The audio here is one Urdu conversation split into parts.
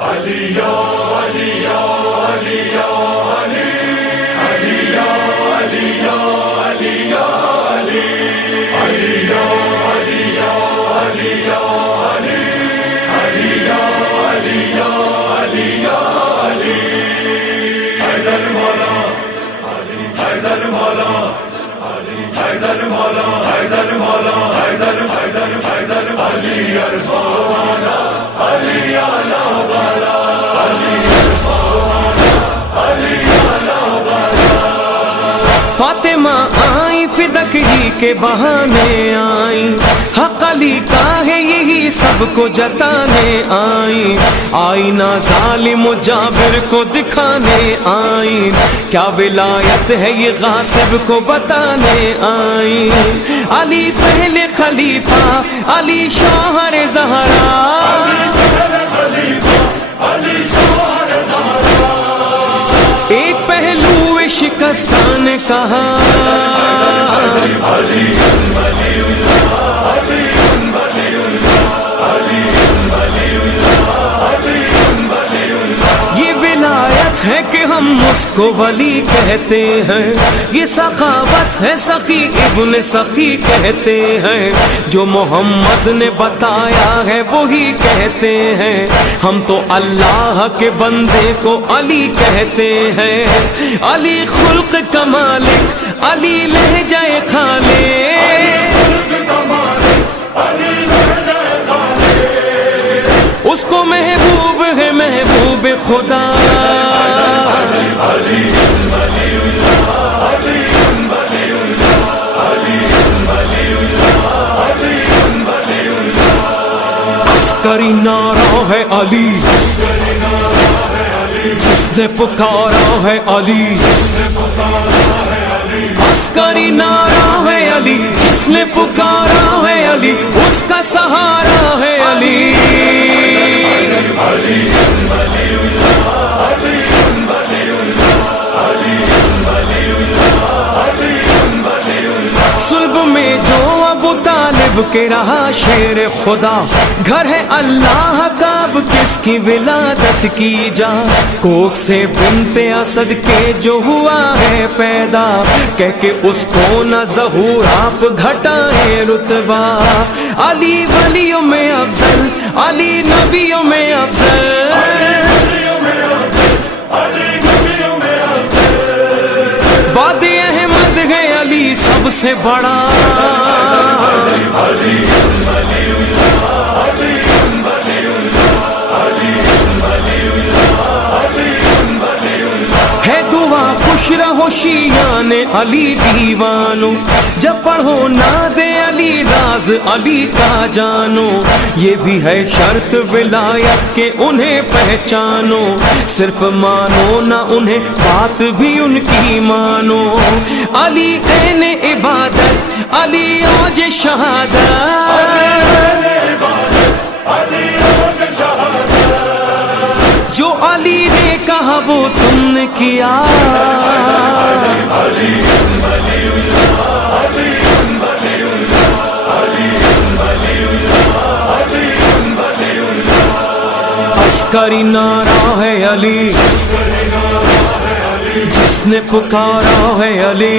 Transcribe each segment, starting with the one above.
علی یا علی یا علی یا علی علی یا علی یا علی یا علی علی یا علی یا علی یا علی علی یا علی یا علی یا علی حیدر مولا علی حیدر مولا علی حیدر مولا حیدر مولا حیدر حیدر حیدر علی عرفانا علی اعلی والا علی عرفانا علی اعلی والا فاطمہ آئی فدک ہی کے بہانے آئی، حق علی کا ہے یہی سب کو جتانے آئی، آئی نا ظالم و جابر کو دکھانے آئی، کیا ولایت ہے یہ غاصب کو بتانے آئی، علی پہلے خلیفہ علی شوہر زہرا، ایک پہلو شکستان کہا یہ ولایت ہے کہ ہم اس کو ولی کہتے ہیں، یہ سخاوت ہے سخی ابن سخی کہتے ہیں، جو محمد نے بتایا ہے وہی کہتے ہیں، ہم تو اللہ کے بندے کو علی کہتے ہیں، علی خلق کا مالک علی لہجہ خالق، اس کو محبوب ہے محبوب خدا، عسکری نعرہ ہے علی جس نے پکارا ہے علی، عسکری نعرہ ہے علی جس نے پکارا ہے علی، اس کا سہارا ہے علی، صلب میں جو ابو طالب کے رہا شیر خدا، گھر ہے اللہ کا اب کس کی ولادت کی جا، کوک سے بنت اسد کے جو ہوا ہے پیدا، کہہ کے اس کو نہ ظہور آپ گھٹائیں رتبہ، علی ولیوں میں افضل علی نبیوں میں افضل، باد احمد ہے علی سب سے بڑا، ہے دعا خوش رہو شیعان علی دیوانو، جب پڑھو ناد علی راز علی کا جانو، یہ بھی ہے شرط ولایت کے انہیں پہچانو، صرف مانو نہ انہیں بات بھی ان کی مانو، علی عین عبادت علی اوج شہادت، جو علی نے کہا وہ تم نے کیا، عسکری نعرہ ہے علی جس نے پکارا ہے علی،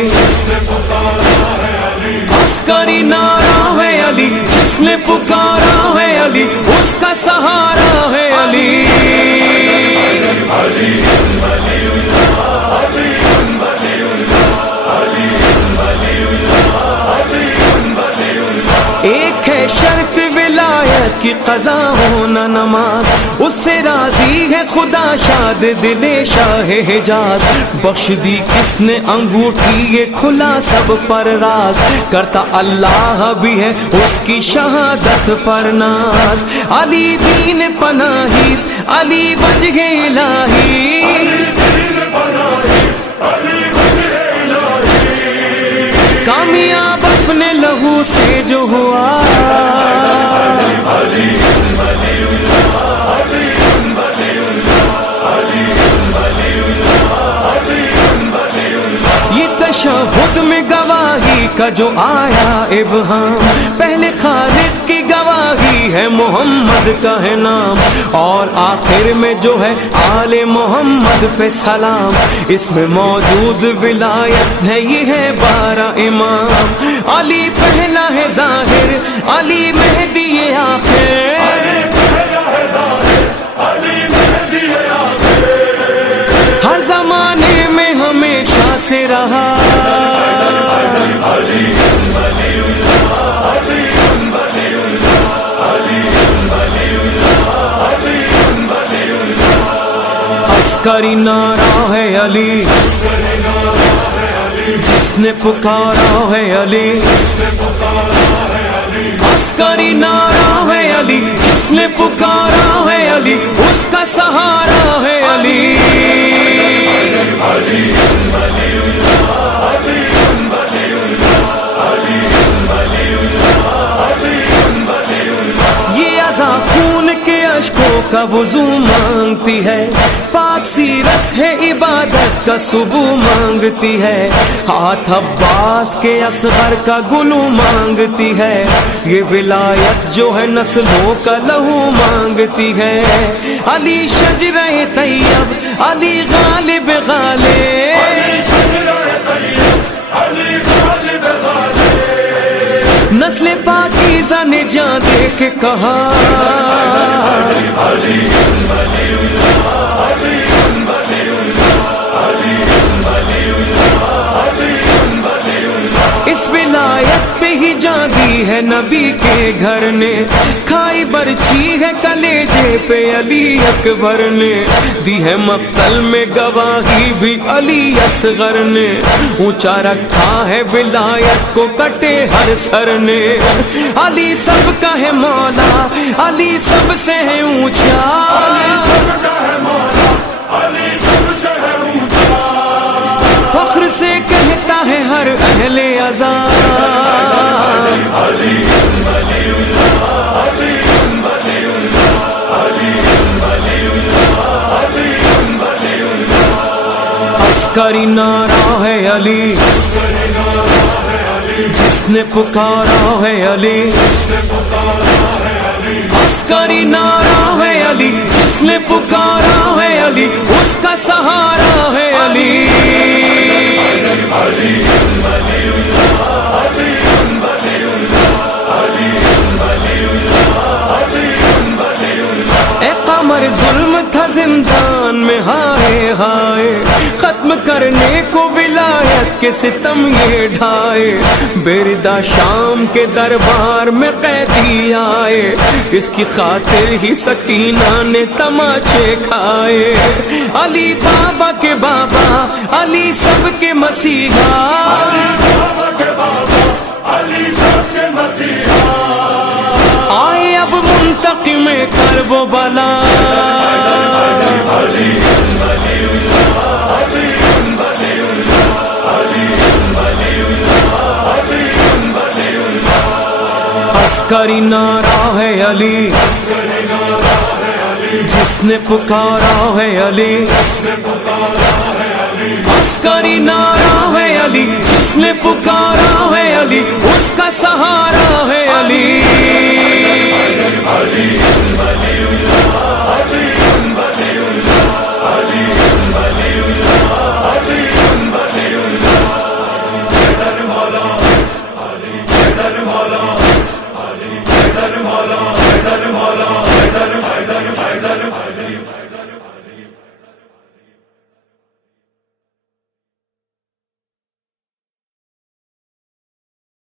عسکری نعرہ ہے علی جس نے پکارا ہے علی، اس کا سہارا ہے علی، ایک ہے شرط ولایت کی قضا ہونا نماز، اس سے راضی ہے خدا شاد دل شاہ حجاز، بخش دی کس نے انگوٹھی یہ کھلا سب پر راز، کرتا اللہ بھی ہے اس کی شہادت پر ناز، علی دین پناہی علی وجہ الہی، کامیاب اپنے لہو سے جو ہوا، یہ تشہد میں گواہی کا جو آیا ابہام، پہلے خالق کی گواہی ہے محمد کا ہے نام، اور آخر میں جو ہے آل محمد پہ سلام، اس میں موجود ولایت ہے یہ ہے 12 امام، علی پہلا ہے ظاہر، علی مہدی آخر، ہر زمانے میں ہمیشہ سے رہا، عسکری نعرہ ہے علی، جس نے پکارا ہے علی، عسکری نعرہ ہے علی، جس نے پکارا ہے علی، اس کا سہارا ہے علی، یہ عزا خون کے اشکوں کا وضو مانگتی ہے، پاک سیرت ہے عبادت کا صبح مانگتی ہے، ہاتھ عباس کے اصغر کا گلو مانگتی ہے، یہ ولایت جو ہے نسلوں کا لہو مانگتی ہے، علی شجرہ طیب، علی غالب نسل پاکیزہ نے جان دے کے کہا، اس ولایت پہ ہی جان دی ہے نبی کے گھر نے، کھائی برچی ہے کلیجے پہ علی اکبر نے، دی ہے مقتل میں گواہی بھی علی اصغر نے، اونچا رکھا ہے ولایت کو کٹے ہر سر نے، علی سب کا ہے مولا، علی سب سے ہے اونچا، فخر سے کہتا ہے ہر اہل عزا، عسکری نعرہ ہے علی، جس نے پکارا ہے علی، عسکری نعرہ ہے علی، جس نے پکارا ہے علی، اس کا سہارا ہے علی، اے قمر ظلم تھا زندان میں ہائے ہائے، ختم کرنے کو ولایت کے ستم یہ ڈھائے، بیردہ شام کے دربار میں قیدی آئے، اس کی خاطر ہی سکینہ نے تماچے کھائے، علی بابا کے بابا، علی سب کے مسیحا، آئے اب منتقم کرب و بلا، عسکری نعرہ ہے علی، جس نے پکارا ہے علی، عسکری نعرہ ہے علی، جس نے پکارا ہے علی، اس کا سہارا ہے علی،